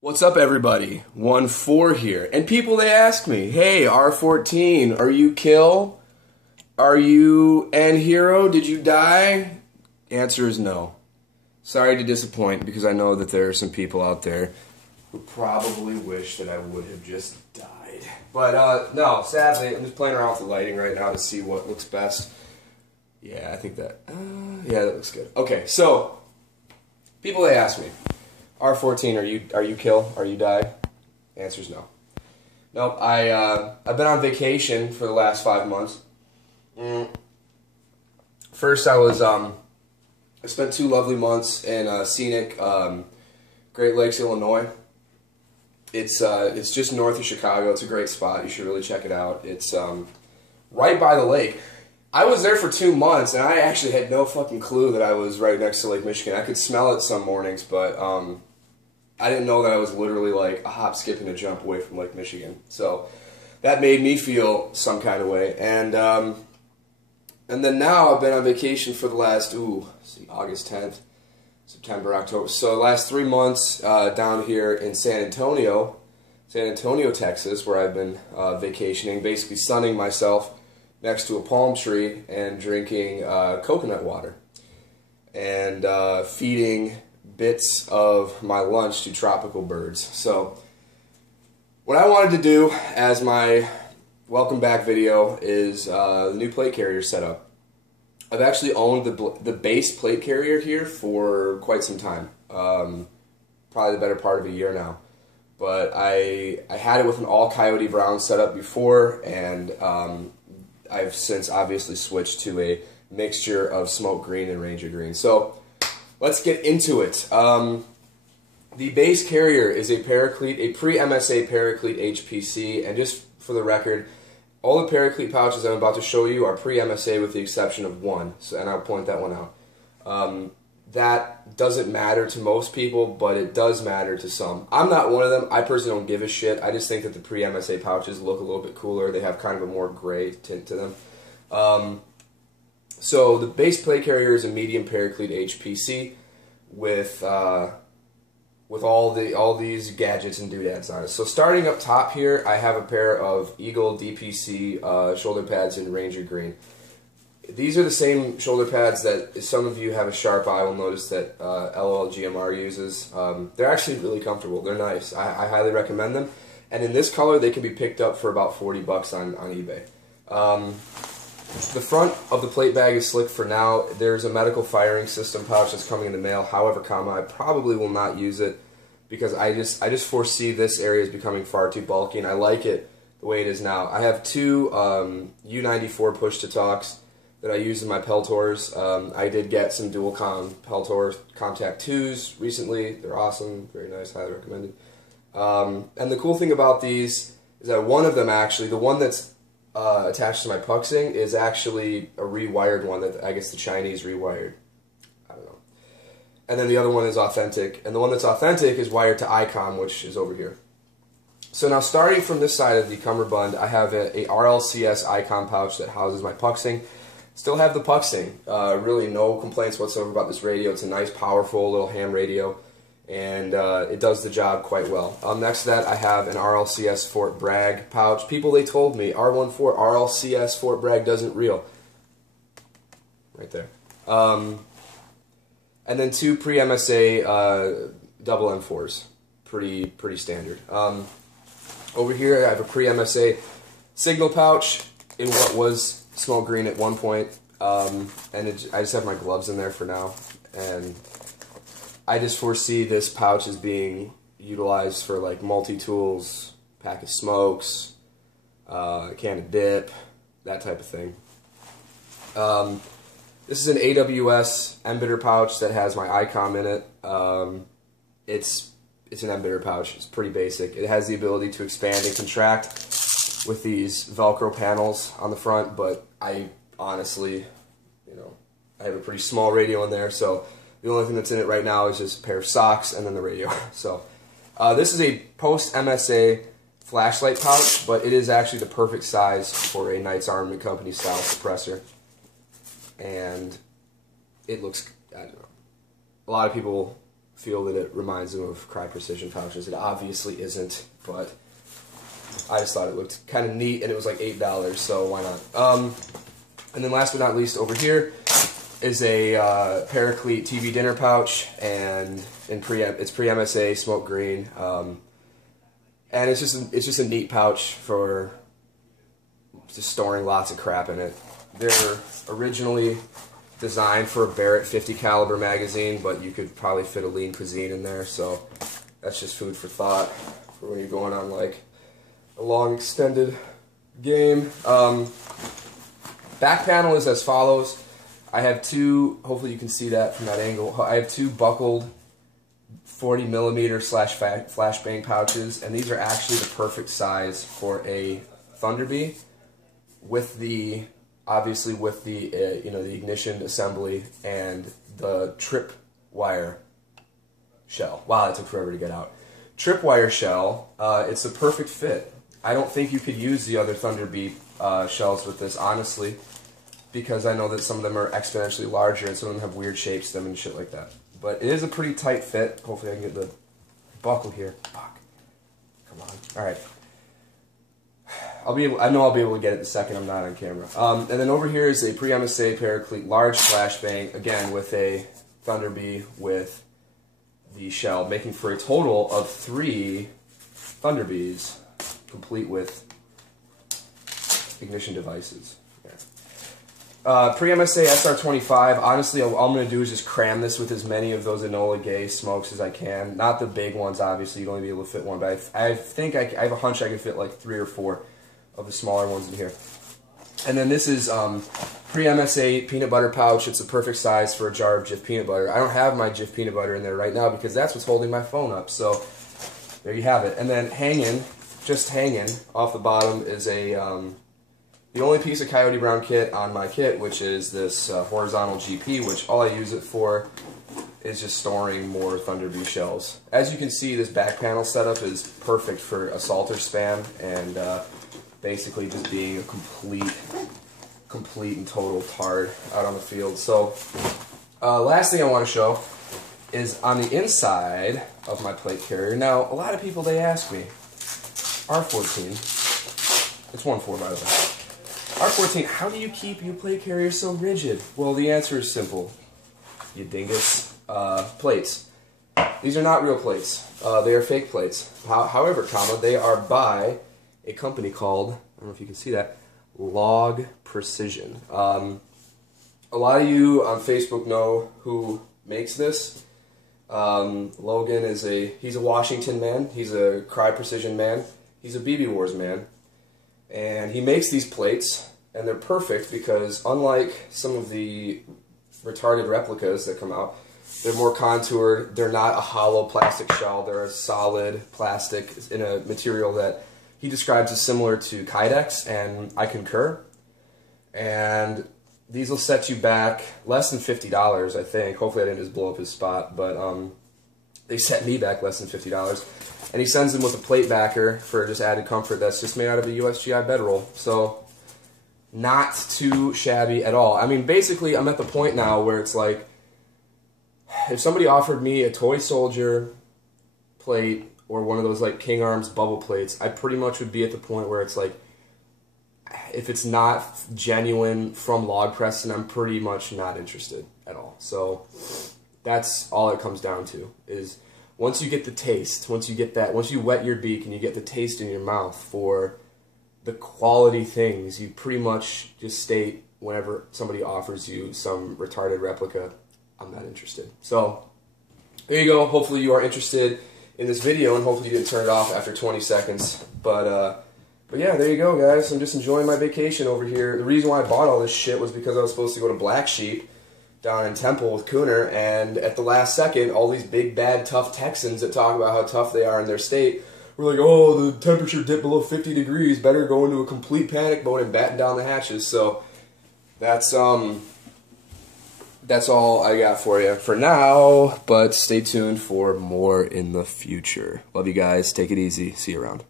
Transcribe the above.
What's up, everybody? 1-4 here. And people, they ask me, hey, R14, are you kill? Are you end hero? Did you die? Answer is no. Sorry to disappoint, because I know that there are some people out there who probably wish that I would have just died. But, no, sadly, I'm just playing around with the lighting right now to see what looks best. Yeah, I think that, yeah, that looks good. Okay, so, people, they ask me, R14, are you kill? Are you die? Answer's no. Nope. I've been on vacation for the last 5 months. First, I spent 2 lovely months in scenic Great Lakes, Illinois. It's just north of Chicago. It's a great spot. You should really check it out. It's right by the lake. I was there for 2 months, and I actually had no fucking clue that I was right next to Lake Michigan. I could smell it some mornings, but I didn't know that I was literally like a hop, skip, and a jump away from Lake Michigan. So that made me feel some kind of way. And then now I've been on vacation for the last, August 10th, September, October. So the last 3 months down here in San Antonio, Texas, where I've been vacationing, basically sunning myself next to a palm tree and drinking coconut water and feeding bits of my lunch to tropical birds. So what I wanted to do as my welcome back video is the new plate carrier setup. I've actually owned the base plate carrier here for quite some time, probably the better part of a year now. But I had it with an all Coyote Brown setup before, and I've since obviously switched to a mixture of smoke green and ranger green. So let's get into it. The base carrier is a Paraclete, a Pre-MSA Paraclete HPC, and just for the record, all the Paraclete pouches I'm about to show you are Pre-MSA with the exception of one, and I'll point that one out. That doesn't matter to most people, but it does matter to some. I'm not one of them. I personally don't give a shit. I just think that the Pre-MSA pouches look a little bit cooler. They have kind of a more gray tint to them. So the base plate carrier is a medium Paraclete HPC with all these gadgets and doodads on it. So starting up top here, I have a pair of Eagle DPC shoulder pads in Ranger Green. These are the same shoulder pads that some of you have a sharp eye will notice that LLGMR uses. They're actually really comfortable. They're nice. I highly recommend them. And in this color, they can be picked up for about 40 bucks on eBay. The front of the plate bag is slick for now. There's a medical firing system pouch that's coming in the mail. However, I probably will not use it because I just foresee this area as becoming far too bulky, and I like it the way it is now. I have 2 U94 push-to-talks that I use in my Peltors. I did get some dual-com Peltor Contact 2s recently. They're awesome, very nice, highly recommended. And the cool thing about these is that one of them actually, the one that's attached to my puxing, is actually a rewired one that I guess the Chinese rewired. I don't know. And then the other one is authentic, and the one that's authentic is wired to ICOM, which is over here. So now starting from this side of the cummerbund, I have a RLCS ICOM pouch that houses my puxing. Still have the puxing. Really no complaints whatsoever about this radio. It's a nice, powerful little ham radio, and it does the job quite well. Next to that, I have an RLCS Fort Bragg pouch. People, they told me, R14 RLCS Fort Bragg doesn't reel. Right there. And then 2 Pre-MSA double M4s. Pretty standard. Over here, I have a Pre-MSA signal pouch in what was smoke green at one point. And I just have my gloves in there for now. And I just foresee this pouch as being utilized for like multi-tools, pack of smokes, can of dip, that type of thing. This is an AWS embedder pouch that has my ICOM in it. It's an embedder pouch. It's pretty basic. It has the ability to expand and contract with these Velcro panels on the front, but I honestly, I have a pretty small radio in there, so the only thing that's in it right now is just a pair of socks and then the radio. So this is a post-MSA flashlight pouch, but it is actually the perfect size for a Knights Armament Company style suppressor. And it looks, I don't know, a lot of people feel that it reminds them of Cry Precision pouches. It obviously isn't, but I just thought it looked kind of neat, and it was like $8, so why not? And then last but not least, over here is a Paraclete TV dinner pouch, and it's Pre-MSA, smoke green, and it's just a neat pouch for just storing lots of crap in it. They're originally designed for a Barrett 50 caliber magazine, but you could probably fit a Lean Cuisine in there, so that's just food for thought for when you're going on like a long extended game. Back panel is as follows. I have two, hopefully you can see that from that angle, I have two buckled 40mm / flashbang pouches, and these are actually the perfect size for a Thunderbee with the, obviously with the, you know, the ignition assembly and the trip wire shell. Wow, that took forever to get out. Trip wire shell, it's a perfect fit. I don't think you could use the other Thunderbee shells with this, honestly, because I know that some of them are exponentially larger and some of them have weird shapes to them and shit like that. But it is a pretty tight fit. Hopefully I can get the buckle here. Fuck. Come on. Alright. I know I'll be able to get it the second I'm not on camera. And then over here is a Pre-MSA Paraclete large flashbang, again with a Thunderbee with the shell, making for a total of 3 Thunderbees, complete with ignition devices. Pre-MSA SR25, honestly, all I'm going to do is just cram this with as many of those Enola Gay smokes as I can. Not the big ones, obviously, you'd only be able to fit one, but I think I have a hunch I can fit like 3 or 4 of the smaller ones in here. And then this is Pre-MSA peanut butter pouch. It's a perfect size for a jar of Jif peanut butter. I don't have my Jif peanut butter in there right now because that's what's holding my phone up, so there you have it. And then just hanging off the bottom is a the only piece of Coyote Brown kit on my kit, which is this horizontal GP, which all I use it for is just storing more Thunderbee shells. As you can see, this back panel setup is perfect for a salter span and basically just being a complete and total tard out on the field. So last thing I want to show is on the inside of my plate carrier. Now, a lot of people, they ask me, R14, it's 1.4 by the way, R14, how do you keep your plate carrier so rigid? Well, the answer is simple. You dingus. Plates. These are not real plates. They are fake plates. However, they are by a company called, I don't know if you can see that, Log Precision. A lot of you on Facebook know who makes this. Logan is he's a Washington man. He's a Cry Precision man. He's a BB Wars man. And he makes these plates, and they're perfect because unlike some of the retarded replicas that come out, they're more contoured. They're not a hollow plastic shell. They're a solid plastic in a material that he describes as similar to Kydex, and I concur. And these will set you back less than $50, I think. Hopefully I didn't just blow up his spot, but they set me back less than $50. And he sends them with a plate backer for just added comfort that's just made out of a USGI bedroll. So, not too shabby at all. I mean, basically, I'm at the point now where it's like, if somebody offered me a Toy Soldier plate or one of those like King Arms bubble plates, I pretty much would be at the point where it's like, if it's not genuine from Log Preston, I'm pretty much not interested at all. So, that's all it comes down to, is once you get the taste, once you wet your beak and you get the taste in your mouth for the quality things, you pretty much just state whenever somebody offers you some retarded replica, I'm not interested. So, there you go. Hopefully you are interested in this video, and hopefully you didn't turn it off after 20 seconds. But yeah, there you go, guys. I'm just enjoying my vacation over here. The reason why I bought all this shit was because I was supposed to go to Black Sheep down in Temple with Cooner, and at the last second, all these big, bad, tough Texans that talk about how tough they are in their state were like, oh, the temperature dipped below 50 degrees, better go into a complete panic mode and batten down the hatches. So that's all I got for you for now, but stay tuned for more in the future. Love you guys. Take it easy. See you around.